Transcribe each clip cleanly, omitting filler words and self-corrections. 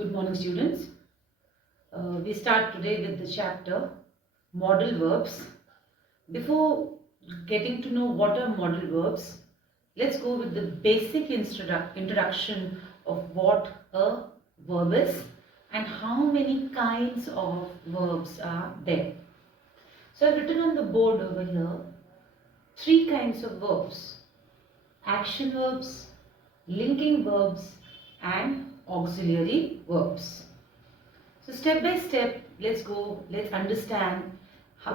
Good morning, students. We start today with the chapter Modal Verbs. Before getting to know what are modal verbs, let's go with the basic introduction of what a verb is and how many kinds of verbs are there. So I've written on the board over here 3 kinds of verbs: action verbs, linking verbs, and auxiliary verbs. So step by step, let's understand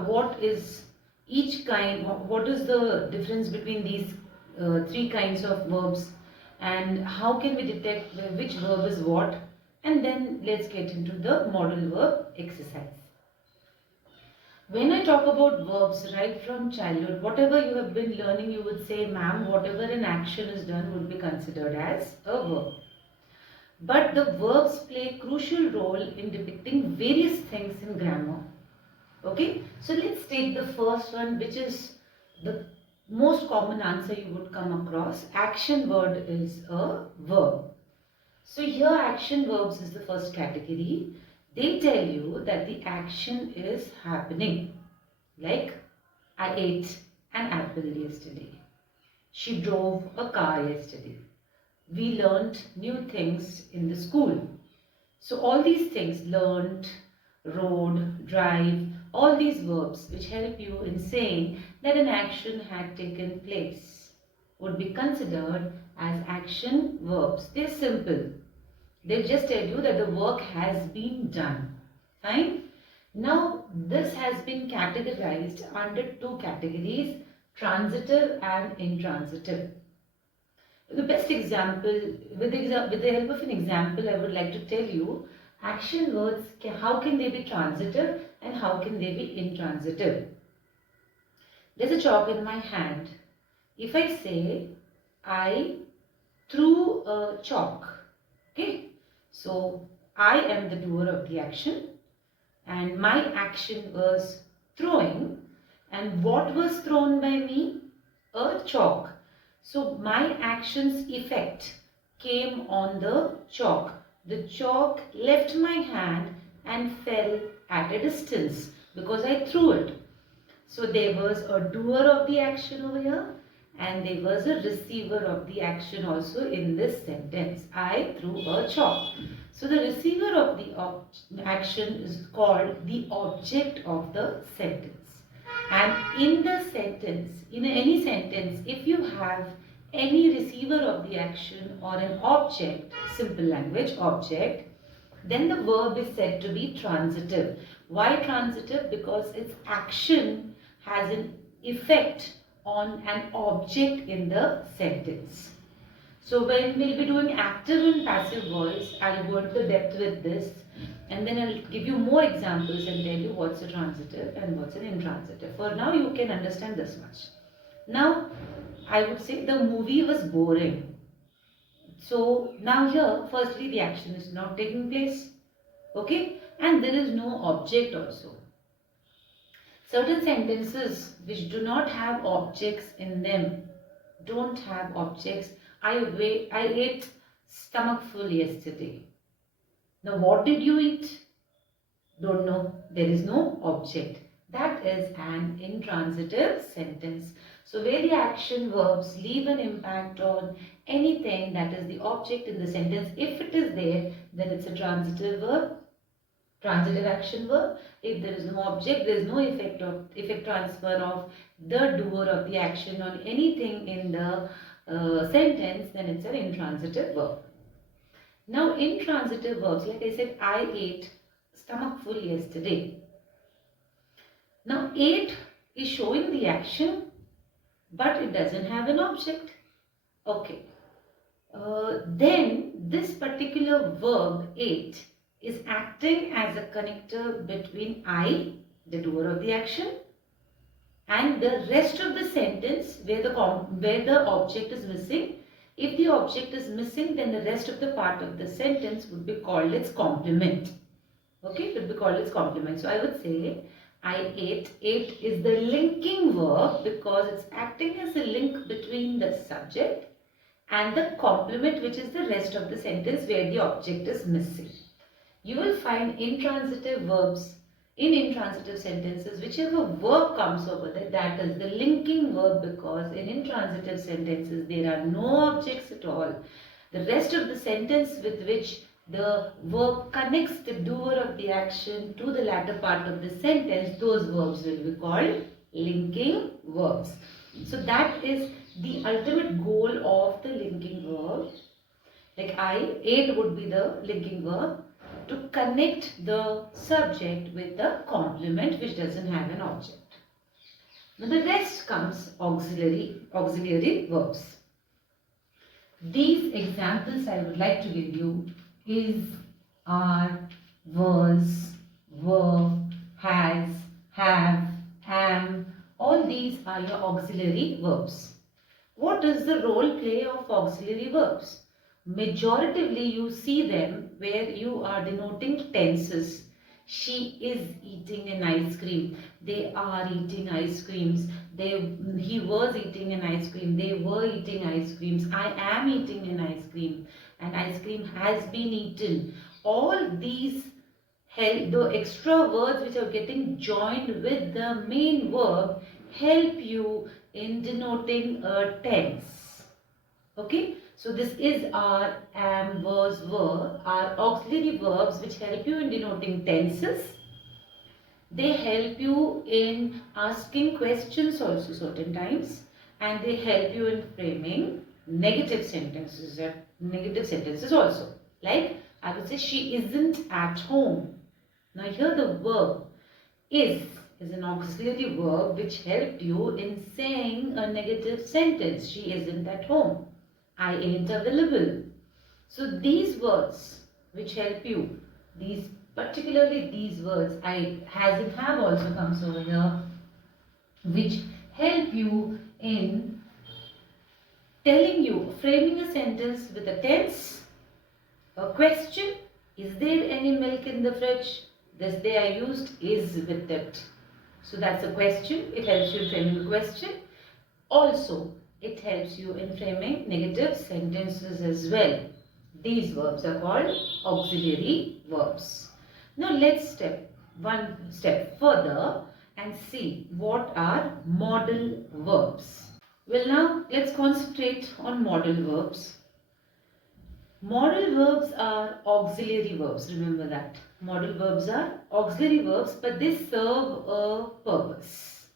what is each kind, what is the difference between these 3 kinds of verbs, and how can we detect which verb is what, and then let's get into the modal verb exercise. When I talk about verbs right from childhood, whatever you have been learning, you would say, ma'am, whatever an action is done would be considered as a verb. But the verbs play a crucial role in depicting various things in grammar. Okay, so let's take the first one, which is the most common answer you would come across. Action word is a verb. So here action verbs is the first category. They tell you that the action is happening. Like, I ate an apple yesterday. She drove a car yesterday. We learned new things in the school. So all these things, learned, rode, drive, all these verbs which help you in saying that an action had taken place would be considered as action verbs. They're simple. They just tell you that the work has been done. Fine? Now this has been categorized under 2 categories: transitive and intransitive. The best example, with the help of an example, I would like to tell you action words, how can they be transitive and how can they be intransitive. There's a chalk in my hand. If I say, I threw a chalk, okay, so I am the doer of the action and my action was throwing, and what was thrown by me? A chalk. So my action's effect came on the chalk. The chalk left my hand and fell at a distance because I threw it. So there was a doer of the action over here and there was a receiver of the action also in this sentence. I threw a chalk. So the receiver of the action is called the object of the sentence. And in the sentence, in any sentence, if you have any receiver of the action or an object, simple language object, then the verb is said to be transitive. Why transitive? Because its action has an effect on an object in the sentence. So when we'll be doing active and passive voice, I'll go into depth with this. And then I'll give you more examples and tell you what's a transitive and what's an intransitive. For now, you can understand this much. Now, I would say the movie was boring. So, now here, firstly, the action is not taking place. Okay? And there is no object also. Certain sentences which do not have objects in them, don't have objects. I ate stomach full yesterday. Now what did you eat? Don't know. There is no object. That is an intransitive sentence. So where the action verbs leave an impact on anything that is the object in the sentence, if it is there, then it's a transitive verb, transitive action verb. If there is no object, there is no effect transfer of the doer of the action on anything in the sentence, then it's an intransitive verb. Now, intransitive verbs, like I said, I ate stomach full yesterday. Now, ate is showing the action, but it doesn't have an object. Okay. Then, this particular verb, ate, is acting as a connector between I, the doer of the action, and the rest of the sentence where the object is missing. If the object is missing, then the rest of the part of the sentence would be called its complement. Okay, it would be called its complement. So I would say, I ate. Ate is the linking verb because it's acting as a link between the subject and the complement, which is the rest of the sentence where the object is missing. You will find intransitive verbs in intransitive sentences, whichever verb comes over there, that is the linking verb, because in intransitive sentences there are no objects at all. The rest of the sentence with which the verb connects the doer of the action to the latter part of the sentence, those verbs will be called linking verbs. So that is the ultimate goal of the linking verb. Like I, ate would be the linking verb, to connect the subject with the complement which doesn't have an object. Now the rest comes auxiliary verbs. These examples I would like to give you is, are, was, were, has, have, am. All these are your auxiliary verbs. What is the role play of auxiliary verbs? Majoritively you see them where you are denoting tenses. She is eating an ice cream. They are eating ice creams. He was eating an ice cream. They were eating ice creams. I am eating an ice cream. And ice cream has been eaten. All these help, the extra words which are getting joined with the main verb help you in denoting a tense. Okay, so this is our am, was, were, our auxiliary verbs which help you in denoting tenses. They help you in asking questions also certain times, and they help you in framing negative sentences also. Like I would say, she isn't at home. Now here the verb is an auxiliary verb which helped you in saying a negative sentence. She isn't at home. I ain't available. So these words which help you, particularly these words, I, has, and have also comes over here, which help you in telling you, framing a sentence with a tense, a question, is there any milk in the fridge? This day I used is with it. So that's a question. It helps you in framing a question. Also, it helps you in framing negative sentences as well. These verbs are called auxiliary verbs. Now let's step one step further and see what are modal verbs. Well, now let's concentrate on modal verbs. Modal verbs are auxiliary verbs. Remember that. Modal verbs are auxiliary verbs, but they serve a purpose.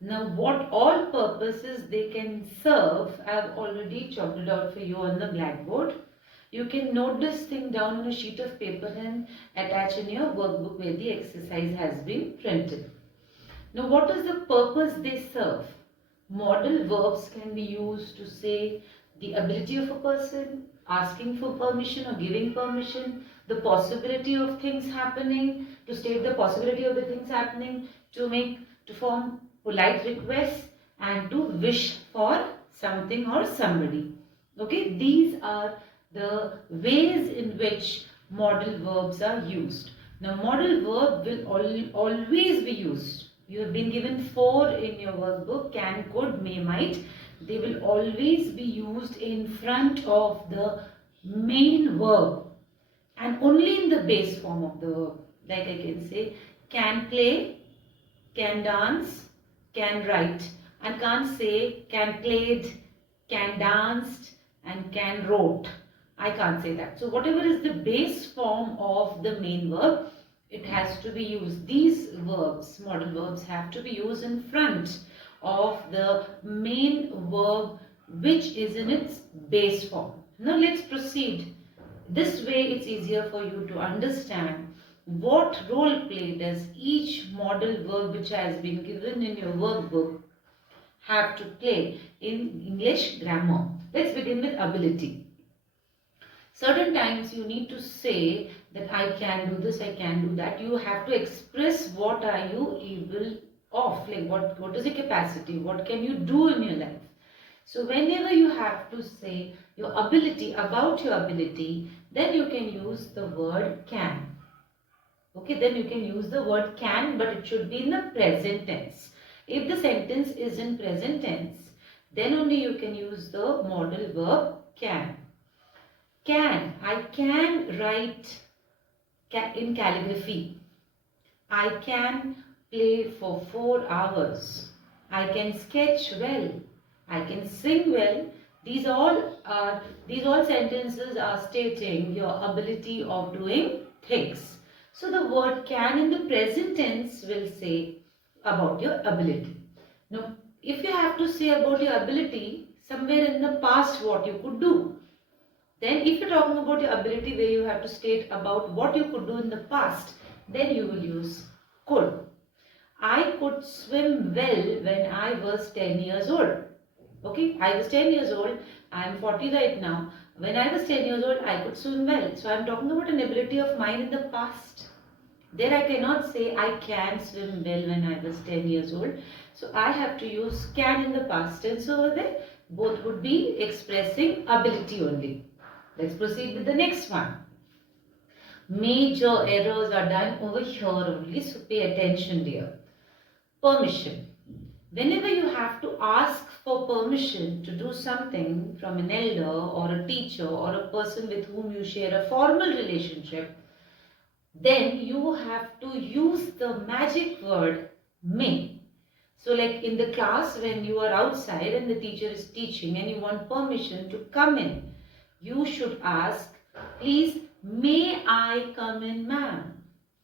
Now, what all purposes they can serve, I have already chalked it out for you on the blackboard. You can note this thing down on a sheet of paper and attach in your workbook where the exercise has been printed. Now, what is the purpose they serve? Modal verbs can be used to say the ability of a person, asking for permission or giving permission, the possibility of things happening, to state the possibility of the things happening, to form polite requests, and to wish for something or somebody. Okay, these are the ways in which modal verbs are used. Now, modal verb will always be used. You have been given 4 in your workbook: can, could, may, might. They will always be used in front of the main verb and only in the base form of the verb. Like I can say, can play, can dance, can write. And can't say can played, can danced, and can wrote. I can't say that. So whatever is the base form of the main verb, it has to be used. These verbs, modal verbs, have to be used in front of the main verb which is in its base form. Now let's proceed. This way it's easier for you to understand what role play does each modal verb which has been given in your workbook have to play in English grammar. Let's begin with ability. Certain times you need to say that I can do this, I can do that. You have to express what are you able of, like what is your capacity, what can you do in your life. So whenever you have to say your ability, about your ability, then you can use the word can. Okay, then you can use the word can, but it should be in the present tense. If the sentence is in present tense, then only you can use the modal verb can. Can, I can write in calligraphy. I can play for 4 hours. I can sketch well. I can sing well. These all sentences are stating your ability of doing things. So the word can in the present tense will say about your ability. Now, if you have to say about your ability, somewhere in the past what you could do. Then if you're talking about your ability where you have to state about what you could do in the past, then you will use could. I could swim well when I was 10 years old. Okay, I was 10 years old. I am 40 right now. When I was 10 years old, I could swim well. So I am talking about an ability of mine in the past. There I cannot say I can swim well when I was 10 years old. So I have to use can in the past tense over there. Both would be expressing ability only. Let's proceed with the next one. Major errors are done over here only, so pay attention dear. Permission. Whenever you have to ask for permission to do something from an elder or a teacher or a person with whom you share a formal relationship, then you have to use the magic word may. So like in the class when you are outside and the teacher is teaching and you want permission to come in, you should ask, please, may I come in, ma'am?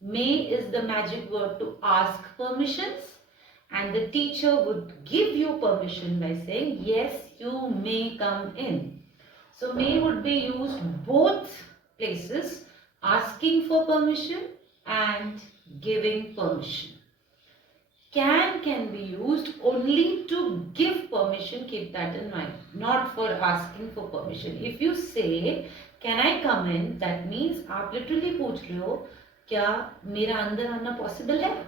May is the magic word to ask permissions, and the teacher would give you permission by saying, yes, you may come in. So may would be used both places, asking for permission and giving permission. Can be used only to give permission, keep that in mind, not for asking for permission. If you say, can I come in, that means आप literally पूछ रहे हो, क्या मेरा अंदर आना possible है?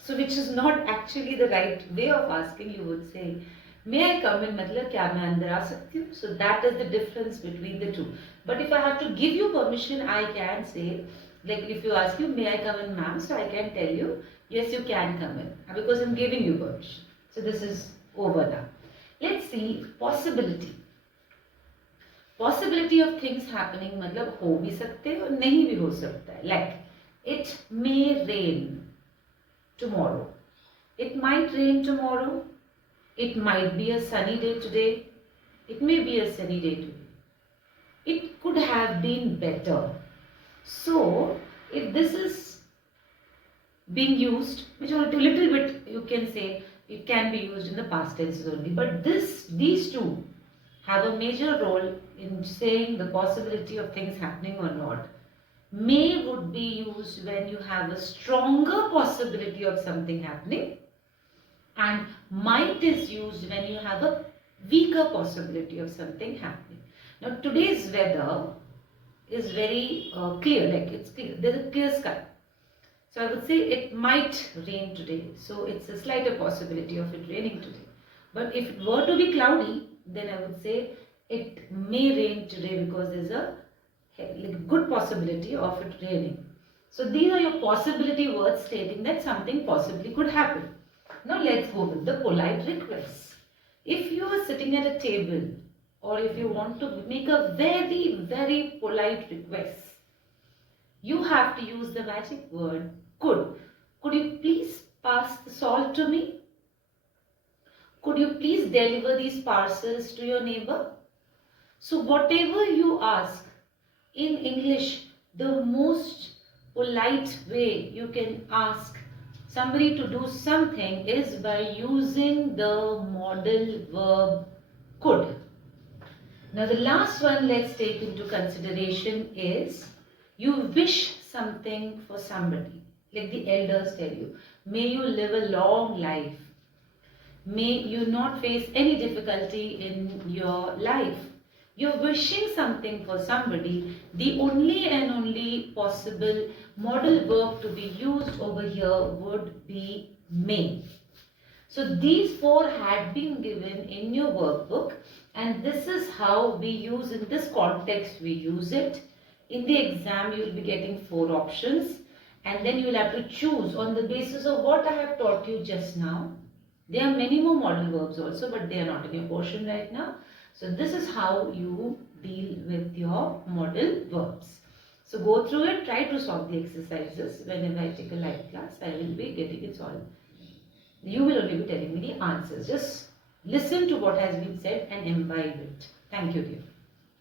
So which is not actually the right way of asking. You would say, may I come in, मतलब क्या मैं अंदर आ सकती हूँ? So that is the difference between the two. But if I have to give you permission, I can say, like if you ask you, may I come in, ma'am? So I can tell you, yes, you can come in because I'm giving you permission. So this is over now. Let's see possibility. Possibility of things happening मतलब हो भी सकते हैं और नहीं भी हो सकता है. Like it may rain tomorrow. It might rain tomorrow. It might be a sunny day today. It may be a sunny day today. It could have been better. So if this is being used, which a little bit you can say it can be used in the past tenses only, but these two have a major role in saying the possibility of things happening or not. May would be used when you have a stronger possibility of something happening, and might is used when you have a weaker possibility of something happening. Now today's weather is very clear, like it's clear, there's a clear sky. So I would say it might rain today. So it's a slighter possibility of it raining today. But if it were to be cloudy, then I would say it may rain today because there's a good possibility of it raining. So these are your possibility words stating that something possibly could happen. Now let's go with the polite requests. If you are sitting at a table or if you want to make a very, very polite request, you have to use the magic word could. Could you please pass the salt to me? Could you please deliver these parcels to your neighbor? So whatever you ask in English, the most polite way you can ask somebody to do something is by using the modal verb could. Now the last one let's take into consideration is you wish something for somebody. Like the elders tell you, may you live a long life. May you not face any difficulty in your life. You're wishing something for somebody. The only and only possible modal verb to be used over here would be may. So these four had been given in your workbook, and this is how we use, in this context we use it. In the exam you will be getting 4 options, and then you will have to choose on the basis of what I have taught you just now. There are many more modal verbs also, but they are not in your portion right now. So this is how you deal with your modal verbs. So go through it, try to solve the exercises. Whenever I take a live class, I will be getting it solved. You will only be telling me the answers. Just listen to what has been said and imbibe it. Thank you, dear.